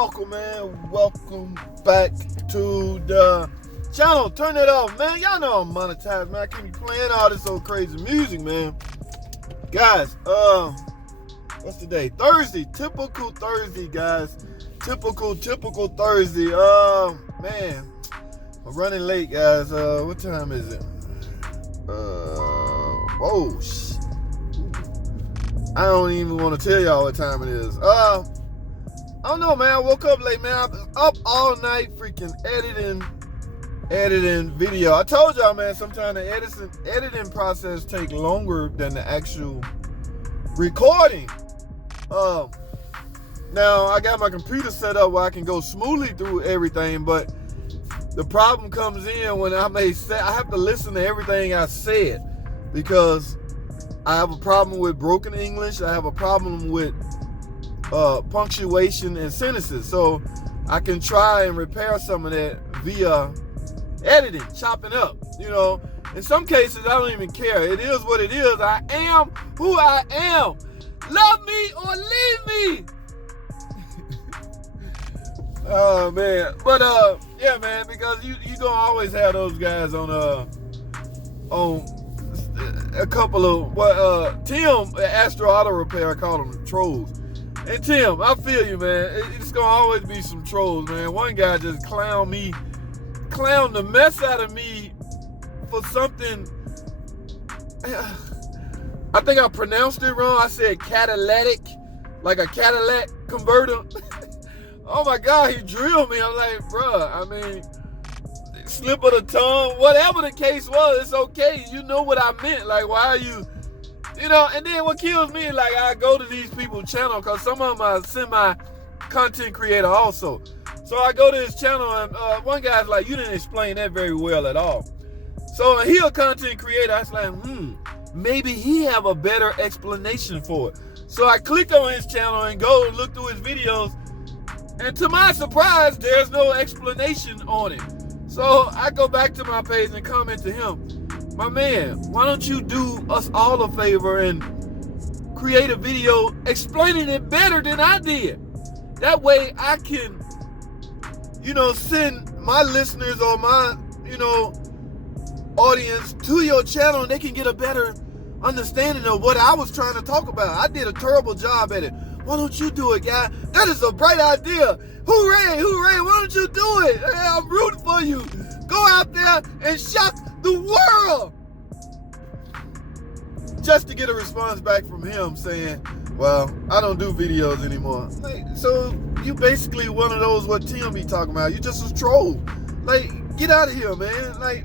welcome, man. Welcome back to the channel. Turn it off, man. Y'all know I'm monetized, man. I can't be playing all this old crazy music, man. Guys, what's today? Thursday. Typical Thursday, guys. Typical Thursday. Man, I'm running late, guys. What time is it? Whoa, I don't even want to tell y'all what time it is. I don't know, man. I woke up late, man. I was up all night freaking editing video. I told y'all, man, sometimes the editing process take longer than the actual recording. Now I got my computer set up where I can go smoothly through everything, but the problem comes in when I have to listen to everything I said, because I have a problem with broken English. I have a problem with punctuation and sentences. So I can try and repair some of that via editing, chopping up. You know, in some cases, I don't even care. It is what it is. I am who I am. Love me or leave me. Oh, man. But, yeah, man, because you gonna always have those guys on a couple of, Tim, Astro Auto Repair, I call them trolls. And Tim, I feel you, man. It's gonna always be some trolls, man. One guy just clowned the mess out of me for something. I think I pronounced it wrong. I said catalytic, like a Cadillac converter. Oh my God, he drilled me. I'm like, bruh, I mean, slip of the tongue, whatever the case was, it's okay. You know what I meant. Like, why are you, and then what kills me is, like, I go to these people's channel, because some of them are semi-content creator also. So I go to his channel, and one guy's like, you didn't explain that very well at all. So he a content creator. I was like, maybe he have a better explanation for it. So I click on his channel and go and look through his videos, and to my surprise, there's no explanation on it. So I go back to my page and comment to him, my man, why don't you do us all a favor and create a video explaining it better than I did? That way I can, send my listeners or my, audience to your channel, and they can get a better understanding of what I was trying to talk about. I did a terrible job at it. Why don't you do it, guy? That is a bright idea. Hooray, hooray. Why don't you do it? Hey, I'm rooting for you. Go out there and shock the world. Just to get a response back from him saying, well, I don't do videos anymore. Like, so you basically one of those what Tim be talking about. You just a troll. Like, get out of here, man. Like,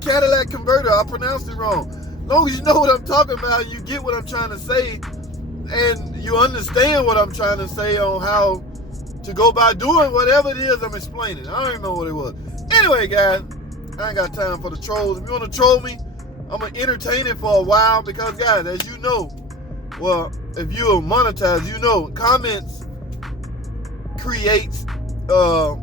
Cadillac converter, I pronounced it wrong. As long as you know what I'm talking about, you get what I'm trying to say, and you understand what I'm trying to say on how to go by doing whatever it is I'm explaining. I don't even know what it was. Anyway, guys, I ain't got time for the trolls. If you want to troll me, I'm going to entertain it for a while, because, guys, as you know, well, if you're monetized, comments creates a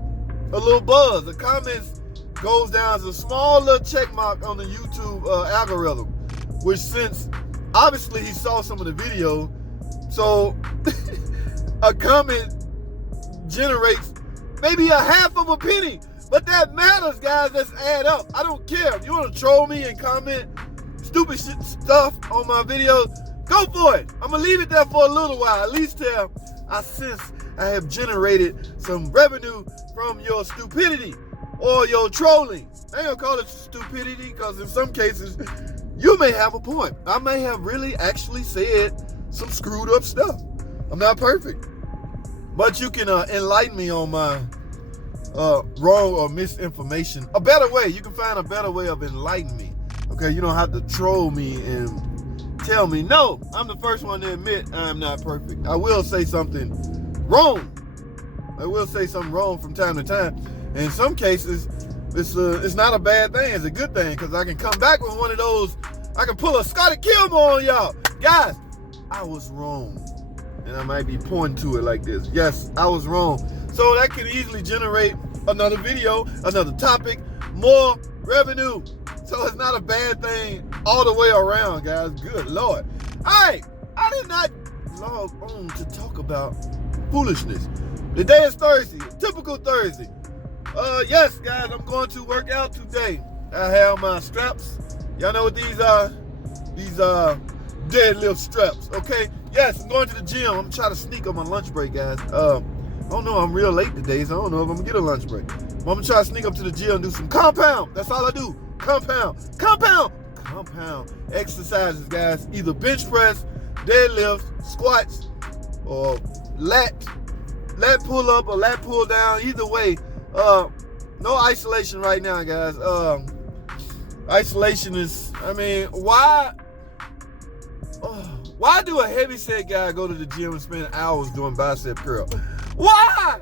little buzz. The comments goes down as a small little check mark on the YouTube algorithm, which, since obviously he saw some of the video, so a comment generates maybe a half of a penny. But that matters, guys. Let's add up. I don't care. If you want to troll me and comment stupid stuff on my videos, go for it. I'm going to leave it there for a little while, at least till I sense I have generated some revenue from your stupidity or your trolling. I ain't going to call it stupidity, because in some cases, you may have a point. I may have really actually said some screwed up stuff. I'm not perfect. But you can enlighten me on my wrong or misinformation. A better way. You can find a better way of enlightening me. Okay, you don't have to troll me and tell me, no, I'm the first one to admit I'm not perfect. I will say something wrong. I will say something wrong from time to time. And in some cases, it's not a bad thing. It's a good thing, because I can come back with one of those. I can pull a Scotty Kilmore on y'all. Guys, I was wrong. And I might be pointing to it like this. Yes, I was wrong. So that could easily generate another video, another topic, more revenue. So it's not a bad thing all the way around, guys. Good Lord. All right, I did not log on to talk about foolishness. Today is Thursday, typical Thursday. Yes, guys, I'm going to work out today. I have my straps. Y'all know what these are? These deadlift straps, okay? Yes, I'm going to the gym. I'm gonna try to sneak on my lunch break, guys. I don't know, I'm real late today, so I don't know if I'm gonna get a lunch break. But I'm gonna try to sneak up to the gym and do some compound. That's all I do. Compound exercises, guys. Either bench press, deadlifts, squats, or lat pull up or lat pull down. Either way, no isolation right now, guys. Isolation is, I mean, why do a heavyset guy go to the gym and spend hours doing bicep curl? Why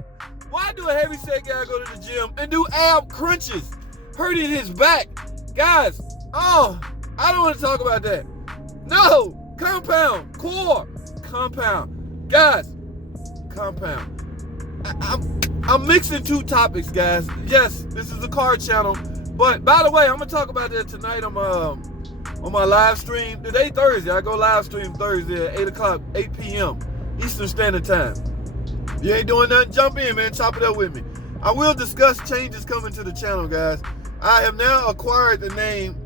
do a heavyset guy go to the gym and do ab crunches, hurting his back? Guys, I don't want to talk about that. No, compound, core, compound. Guys, compound. I'm mixing two topics, guys. Yes, this is a car channel, but by the way, I'm gonna talk about that tonight on my live stream. Today, Thursday, I go live stream Thursday at 8 p.m. Eastern Standard Time. If you ain't doing nothing, jump in, man. Chop it up with me. I will discuss changes coming to the channel, guys. I have now acquired the name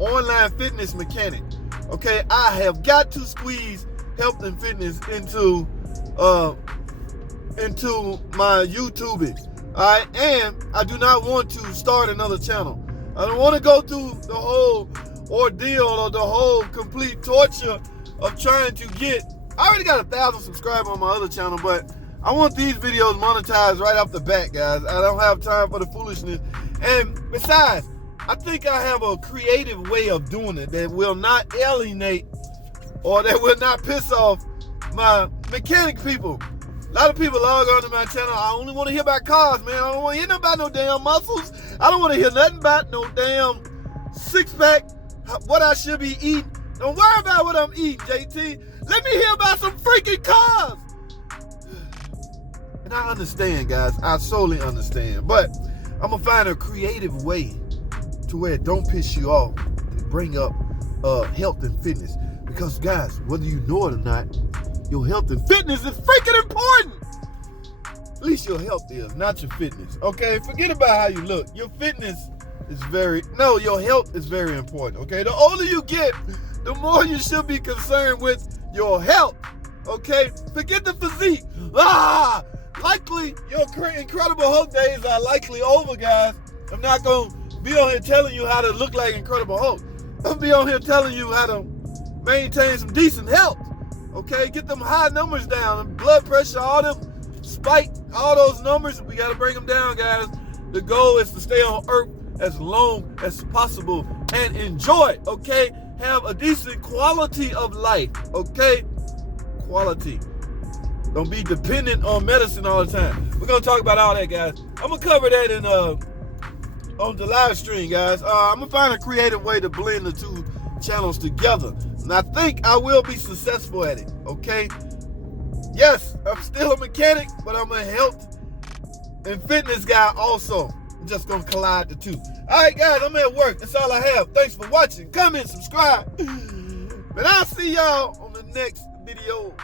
Online Fitness Mechanic. Okay, I have got to squeeze health and fitness into my YouTubing. All right, and I do not want to start another channel. I don't want to go through the whole ordeal or the whole complete torture of trying to get. I already got 1,000 subscribers on my other channel, but I want these videos monetized right off the bat, guys. I don't have time for the foolishness. And besides, I think I have a creative way of doing it that will not alienate or that will not piss off my mechanic people. A lot of people log on to my channel. I only want to hear about cars, man. I don't want to hear nothing about no damn muscles. I don't want to hear nothing about no damn six-pack, what I should be eating. Don't worry about what I'm eating, JT. Let me hear about some freaking cars. And I understand, guys. I solely understand. But I'm going to find a creative way to where it don't piss you off to bring up health and fitness. Because, guys, whether you know it or not, your health and fitness is freaking important. At least your health is, not your fitness. Okay? Forget about how you look. Your fitness is your health is very important. Okay? The older you get, the more you should be concerned with your health. Okay? Forget the physique. Likely your Incredible Hulk days are likely over, guys. I'm not going to be on here telling you how to look like Incredible Hulk. I'm be on here telling you how to maintain some decent health. Okay, get them high numbers down, blood pressure, all them spike, all those numbers. We got to bring them down, guys. The goal is to stay on Earth as long as possible and enjoy, okay? Have a decent quality of life, okay? Quality. Don't be dependent on medicine all the time. We're going to talk about all that, guys. I'm going to cover that in on the live stream, guys. I'm going to find a creative way to blend the two channels together. And I think I will be successful at it, okay? Yes, I'm still a mechanic, but I'm a health and fitness guy also. I'm just going to collide the two. All right, guys, I'm at work. That's all I have. Thanks for watching. Comment, subscribe. And I'll see y'all on the next video.